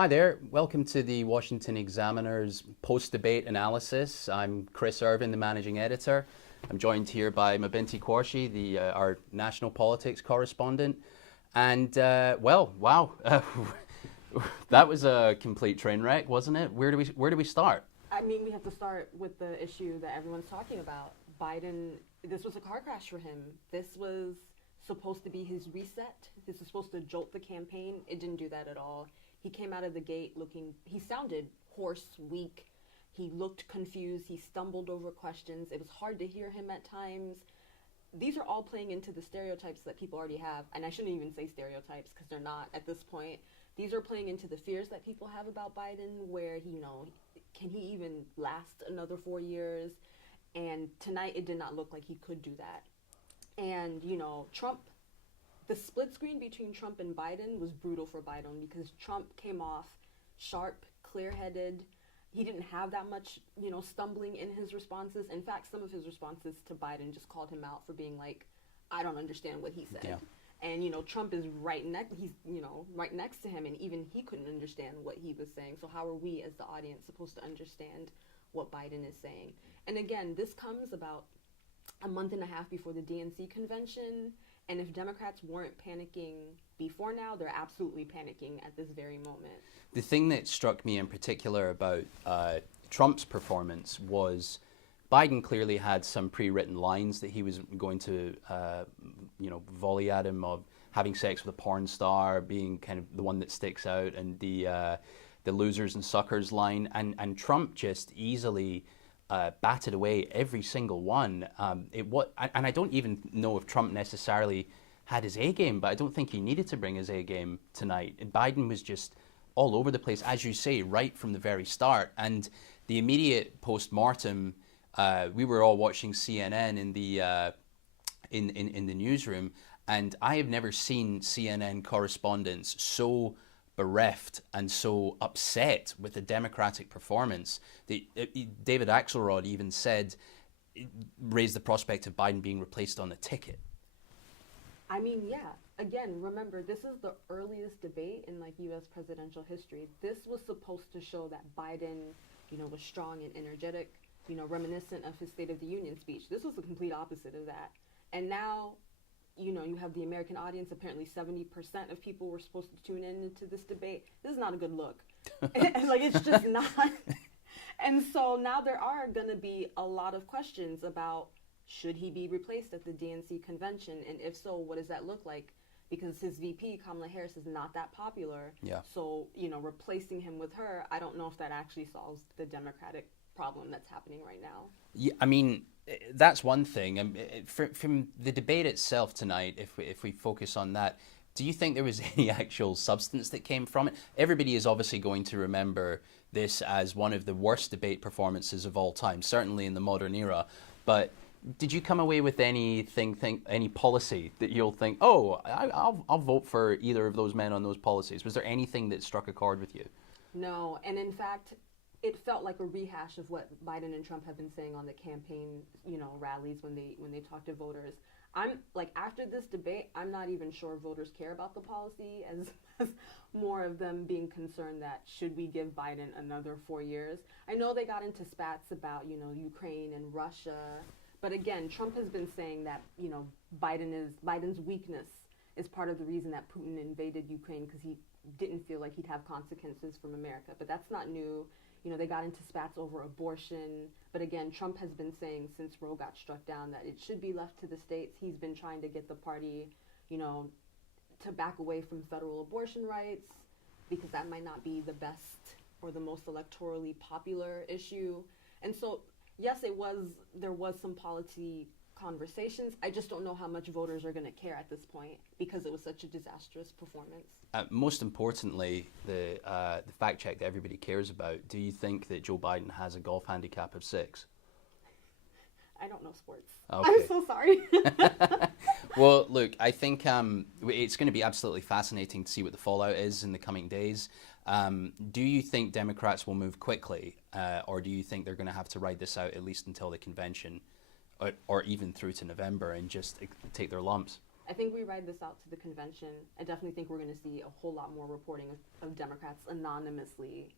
Hi there, welcome to the Washington Examiner's post-debate analysis. I'm Chris Irvine, the Managing Editor. I'm joined here by Mabinty Quarshie, our national politics correspondent. And well, wow, that was a complete train wreck, wasn't it? Where do we start? I mean, we have to start with the issue that everyone's talking about. Biden, this was a car crash for him. This was supposed to be his reset. This was supposed to jolt the campaign. It didn't do that at all. He came out of the gate he sounded hoarse, weak. He looked confused. He stumbled over questions. It was hard to hear him at times. These are all playing into the stereotypes that people already have. And I shouldn't even say stereotypes because they're not at this point. These are playing into the fears that people have about Biden, where can he even last another 4 years? And tonight it did not look like he could do that. And, Trump, the split screen between Trump and Biden was brutal for Biden because Trump came off sharp, clear-headed. He didn't have that much, stumbling in his responses. In fact, some of his responses to Biden just called him out for being like, I don't understand what he said. Yeah. And, Trump is right next to him, and even he couldn't understand what he was saying. So how are we as the audience supposed to understand what Biden is saying? And again, this comes about a month and a half before the DNC convention. And if Democrats weren't panicking before now, they're absolutely panicking at this very moment. The thing that struck me in particular about Trump's performance was Biden clearly had some pre-written lines that he was going to, volley at him, of having sex with a porn star being kind of the one that sticks out, and the losers and suckers line, and Trump just easily batted away every single one. And I don't even know if Trump necessarily had his A game, but I don't think he needed to bring his A game tonight. And Biden was just all over the place, as you say, right from the very start. And the immediate post-mortem, we were all watching CNN in the newsroom, and I have never seen CNN correspondents so bereft and so upset with the Democratic performance. David Axelrod even raised the prospect of Biden being replaced on the ticket. I mean, yeah. Again, remember, this is the earliest debate in U.S. presidential history. This was supposed to show that Biden, was strong and energetic, reminiscent of his State of the Union speech. This was the complete opposite of that. And now, you have the American audience. Apparently 70% of people were supposed to tune in into this debate. This is not a good look. It's just not. And so now there are going to be a lot of questions about, should he be replaced at the DNC convention? And if so, what does that look like? Because his VP, Kamala Harris, is not that popular. Yeah. So, replacing him with her, I don't know if that actually solves the Democratic problem that's happening right now. Yeah, I mean, that's one thing. From the debate itself tonight, if we focus on that, do you think there was any actual substance that came from it? Everybody is obviously going to remember this as one of the worst debate performances of all time, certainly in the modern era. But did you come away with any policy that you'll think, oh, I'll vote for either of those men on those policies? Was there anything that struck a chord with you? No, and in fact, it felt like a rehash of what Biden and Trump have been saying on the campaign, rallies when they talk to voters. I'm after this debate, I'm not even sure voters care about the policy as more of them being concerned that should we give Biden another 4 years. I know they got into spats about, Ukraine and Russia, but again, Trump has been saying that, Biden's weakness is part of the reason that Putin invaded Ukraine, because he didn't feel like he'd have consequences from America. But that's not new. They got into spats over abortion. But again, Trump has been saying since Roe got struck down that it should be left to the states. He's been trying to get the party, to back away from federal abortion rights, because that might not be the best or the most electorally popular issue. And so, yes, there was some policy conversations. I just don't know how much voters are going to care at this point because it was such a disastrous performance. Most importantly, the fact check that everybody cares about, do you think that Joe Biden has a golf handicap of 6? I don't know sports. Okay. I'm so sorry. Well, look, I think it's going to be absolutely fascinating to see what the fallout is in the coming days. Do you think Democrats will move quickly, or do you think they're going to have to ride this out at least until the convention, or even through to November, and just take their lumps? I think we ride this out to the convention. I definitely think we're going to see a whole lot more reporting of Democrats anonymously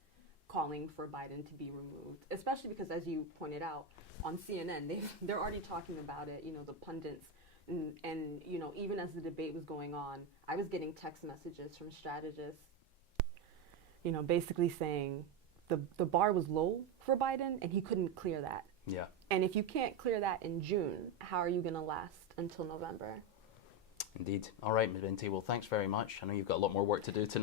calling for Biden to be removed, especially because, as you pointed out, on CNN, they're already talking about it, you know, the pundits. And you know, even as the debate was going on, I was getting text messages from strategists, you know, basically saying the bar was low for Biden and he couldn't clear that. Yeah. And if you can't clear that in June, how are you going to last until November? Indeed. All right, Mabinty. Well, thanks very much. I know you've got a lot more work to do tonight.